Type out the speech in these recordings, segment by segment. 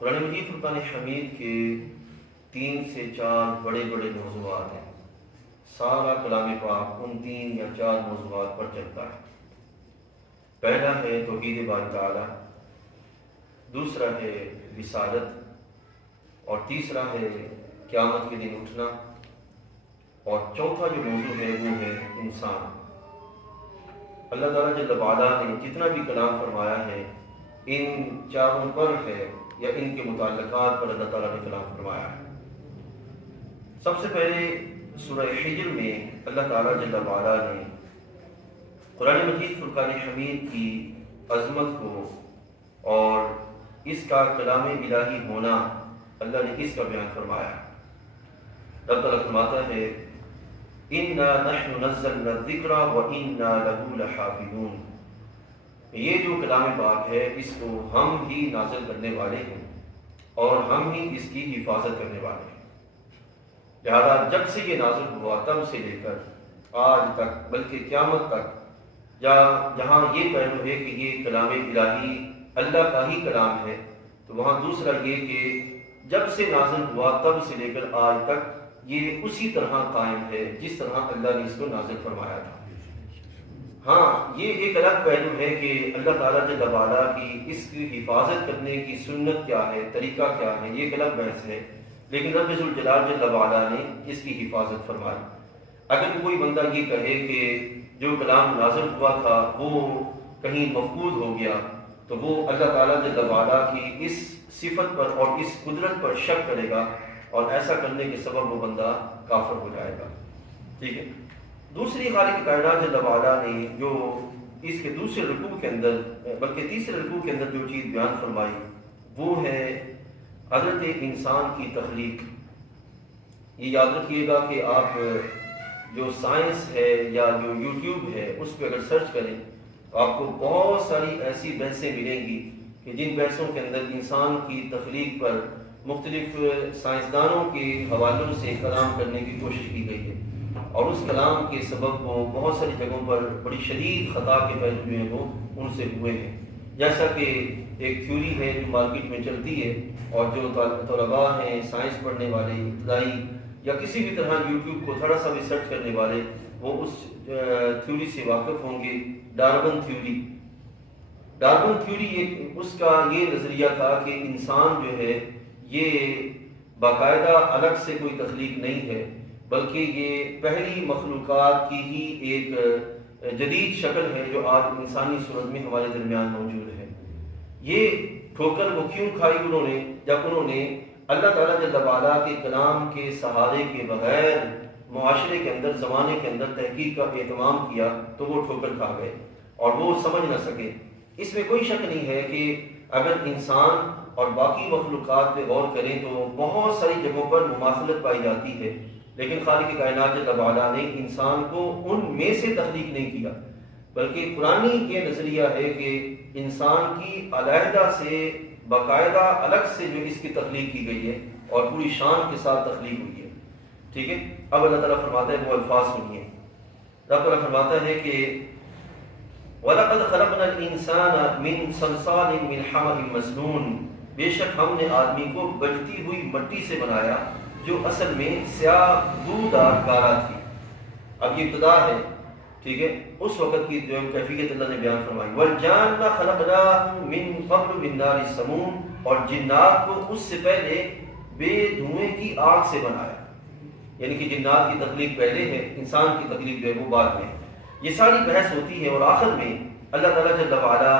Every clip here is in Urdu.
قرآن مجید فرقان حمید کے 3 سے 4 بڑے بڑے موضوعات ہیں۔ سارا کلام پاک ان 3 یا 4 موضوعات پر چلتا ہے۔ پہلا ہے توحید باری تعالیٰ، دوسرا ہے رسالت، اور تیسرا ہے قیامت کے دن اٹھنا، اور چوتھا جو موضوع ہے وہ ہے انسان۔ اللہ تعالیٰ جل وعلا نے جتنا بھی کلام فرمایا ہے ان چاروں پر ہے یا ان کے متعلقات پر اللہ تعالیٰ نے کلام فرمایا ہے۔ سب سے پہلے سورہ حجر میں اللہ تعالیٰ جل وعلا نے قرآن مجید فرقان حمید کی عظمت کو اور اس کا کلام الہی ہونا اللہ نے اس کا بیان فرمایا ہے۔ اللہ تعالیٰ فرماتا ہے اِنَّا نَحْنُ نَزَّلْنَا الذِّكْرَ وَإِنَّا لَهُ لَحَافِظُونَ، یہ جو کلام پاک ہے اس کو ہم ہی نازل کرنے والے ہیں اور ہم ہی اس کی حفاظت کرنے والے ہیں۔ لہذا جب سے یہ نازل ہوا تب سے لے کر آج تک بلکہ قیامت تک جہاں یہ پہلو ہے کہ یہ کلام الہی اللہ کا ہی کلام ہے، تو وہاں دوسرا یہ کہ جب سے نازل ہوا تب سے لے کر آج تک یہ اسی طرح قائم ہے جس طرح اللہ نے اس کو نازل فرمایا تھا۔ ہاں، یہ ایک الگ پہلو ہے کہ اللہ تعالیٰ جل وعلا کی اس کی حفاظت کرنے کی سنت کیا ہے، طریقہ کیا ہے، یہ ایک الگ بحث ہے، لیکن رب ذوالجلال جل وعلا نے اس کی حفاظت فرمائی۔ اگر کوئی بندہ یہ کہے کہ جو کلام نازل ہوا تھا وہ کہیں مفقود ہو گیا تو وہ اللہ تعالیٰ جل وعلا کی اس صفت پر اور اس قدرت پر شک کرے گا، اور ایسا کرنے کے سبب وہ بندہ کافر ہو جائے گا۔ ٹھیک ہے۔ دوسری خالق کائنات جل وعلا نے جو اس کے دوسرے رکوع کے اندر بلکہ تیسرے رکوع کے اندر جو چیز بیان فرمائی وہ ہے حضرت انسان کی تخلیق۔ یہ یاد رکھیے گا کہ آپ جو سائنس ہے یا جو یوٹیوب ہے اس پہ اگر سرچ کریں تو آپ کو بہت ساری ایسی بحثیں ملیں گی کہ جن بحثوں کے اندر انسان کی تخلیق پر مختلف سائنسدانوں کے حوالوں سے کلام کرنے کی کوشش کی گئی ہے، اور اس کلام کے سبب وہ بہت ساری جگہوں پر بڑی شدید خطا کے پہلو جو ہیں وہ ان سے ہوئے ہیں۔ جیسا کہ ایک تھیوری ہے جو مارکیٹ میں چلتی ہے، اور جو طلباء ہیں سائنس پڑھنے والے ابتدائی یا کسی بھی طرح یوٹیوب کو تھوڑا سا بھی سرچ کرنے والے وہ اس تھیوری سے واقف ہوں گے، ڈارون تھیوری۔ ڈارون تھیوری اس کا یہ نظریہ تھا کہ انسان جو ہے یہ باقاعدہ الگ سے کوئی تخلیق نہیں ہے، بلکہ یہ پہلی مخلوقات کی ہی ایک جدید شکل ہے جو آج انسانی صورت میں ہمارے درمیان موجود ہے۔ یہ ٹھوکر وہ کیوں کھائی انہوں نے جب انہوں نے اللہ تعالیٰ جل وعلا کے کلام کے سہارے کے بغیر معاشرے کے اندر زمانے کے اندر تحقیق کا اہتمام کیا تو وہ ٹھوکر کھا گئے اور وہ سمجھ نہ سکے۔ اس میں کوئی شک نہیں ہے کہ اگر انسان اور باقی مخلوقات پہ غور کریں تو بہت ساری جگہوں پر مماثلت پائی جاتی ہے، لیکن خالق کائنات جل وعلا نے انسان کو ان میں سے تخلیق نہیں کیا، بلکہ قرآنی یہ نظریہ ہے کہ انسان کی علیحدہ سے باقاعدہ الگ سے جو اس کی تخلیق کی گئی ہے اور پوری شان کے ساتھ تخلیق ہوئی ہے۔ ٹھیک ہے۔ اب اللہ تعالیٰ فرماتا ہے وہ الفاظ سنیے۔ اللہ تعالیٰ فرماتا ہے کہ وَلَقَدْ خَلَقْنَا الْإِنسَانَ مِنْ صَلْصَالٍ مِنْ حَمَإٍ مَسْنُونٍ، بے شک ہم نے آدمی کو بجتی ہوئی مٹی سے بنایا جو اصل میں سیاہ بودار گارا تھی۔ اب یہ ابتدا ہے، ٹھیک ہے، اس وقت کی جو کیفیت اللہ نے بیان فرمائی۔ وَالْجَانَّ خَلَقْنَاهُ مِنْ قَبْلُ مِنْ نَارِ السَّمُومِ، اور جنات کو اس سے پہلے بے دھوئیں کی آگ سے بنایا، یعنی کہ جنات کی تخلیق پہلے ہے، انسان کی تخلیق جو ہے وہ بعد میں۔ یہ ساری بحث ہوتی ہے اور آخر میں اللہ تعالیٰ جل وعلا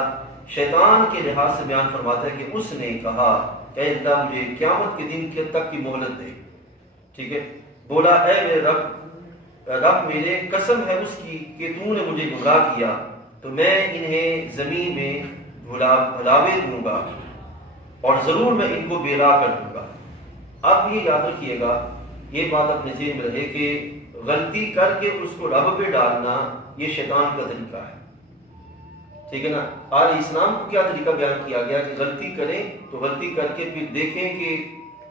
شیطان کے لحاظ سے بیان فرماتا ہے کہ اس نے کہا کہ اے اللہ مجھے قیامت کے دن تک کی مہلت دے۔ ٹھیک ہے۔ بولا اے میرے رب میرے قسم ہے اس کی کہ تو نے مجھے گمراہ کیا تو میں انہیں زمین میں بھلاوے دوں گا اور ضرور میں ان کو بے راہ کر دوں گا۔ اب یہ یاد رکھیے گا، یہ بات اپنے ذہن میں رہے کہ غلطی کر کے اس کو رب پہ ڈالنا یہ شیطان کا طریقہ ہے۔ ٹھیک ہے نا۔ آل اسلام کو کیا طریقہ بیان کیا گیا کہ غلطی کریں تو غلطی کر کے پھر دیکھیں کہ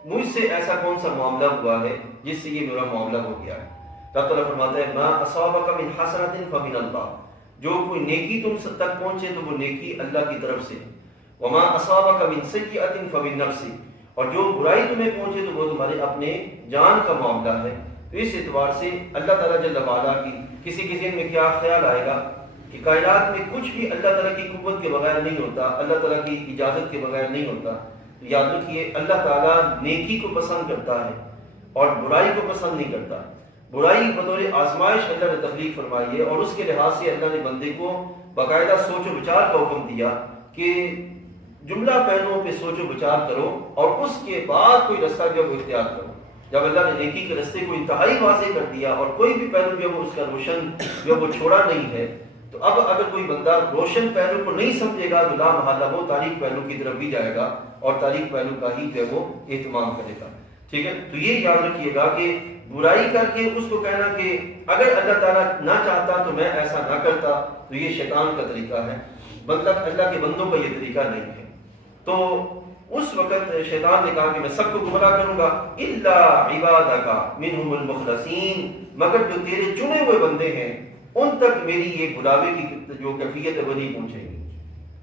مجھ سے ایسا کون سا معاملہ ہوا ہے جس سے یہ میرا معاملہ ہو گیا ہے۔ اللہ تعالیٰ فرماتا ہے ما اصابک من حسنۃ فمن اللہ، جو کوئی نیکی تم تک پہنچے تو وہ نیکی اللہ کی طرف سے، وما اصابک من سیئۃ فبنفسک، اور جو برائی تمہیں پہنچے تو وہ تمہارے اپنے جان کا معاملہ ہے۔ تو اس اعتبار سے اللہ تعالیٰ جل وعلا کی کسی کے ذہن میں کیا خیال آئے گا کہ کائنات میں کچھ بھی اللہ تعالیٰ کی قوت کے بغیر نہیں ہوتا، اللہ تعالیٰ کی اجازت کے بغیر نہیں ہوتا۔ تو یاد رکھیے اللہ تعالیٰ نیکی کو پسند کرتا ہے اور برائی کو پسند نہیں کرتا۔ برائی بطور آزمائش اللہ نے تخلیق فرمائی ہے، اور اس کے لحاظ سے اللہ نے بندے کو باقاعدہ سوچ و بچار کا حکم دیا کہ جملہ پہلوؤں پہ سوچ و بچار کرو اور اس کے بعد کوئی رستہ جو وہ اختیار کرو۔ جب اللہ نے نیکی کے رستے کو انتہائی واضح کر دیا اور کوئی بھی پہلو جو وہ اس کا روشن جو وہ چھوڑا نہیں ہے، تو اب اگر کوئی بندہ روشن پہلو کو نہیں سمجھے گا تو لا محالہ وہ تاریک پہلو کی طرف بھی جائے گا اور تاریک پہلو کا ہی جو وہ اہتمام کرے گا۔ ٹھیک ہے، تو یہ یاد رکھیے گا کہ برائی کر کے اس کو کہنا کہ اگر اللہ تعالیٰ نہ چاہتا تو میں ایسا نہ کرتا، تو یہ شیطان کا طریقہ ہے، مطلب اللہ کے بندوں کا یہ طریقہ نہیں ہے۔ تو اس وقت شیطان نے کہا کہ میں سب کو گمراہ کروں گا، الا عبادک منہم المخلصین، مگر جو تیرے چنے ہوئے بندے ہیں ان تک میری یہ بلاوے کی جو کیفیت ہے وہ نہیں پہنچے گی۔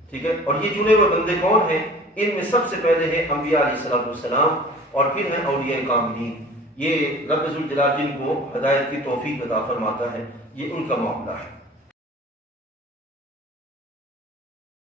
ٹھیک ہے، اور یہ چنے ہوئے بندے کون ہیں؟ ان میں سب سے پہلے ہیں انبیاء علیہ السلام، اور پھر ہیں اولیاء کاملین۔ یہ رب ذوالجلال جن کو ہدایت کی توفیق عطا فرماتا ہے، یہ ان کا معاملہ ہے۔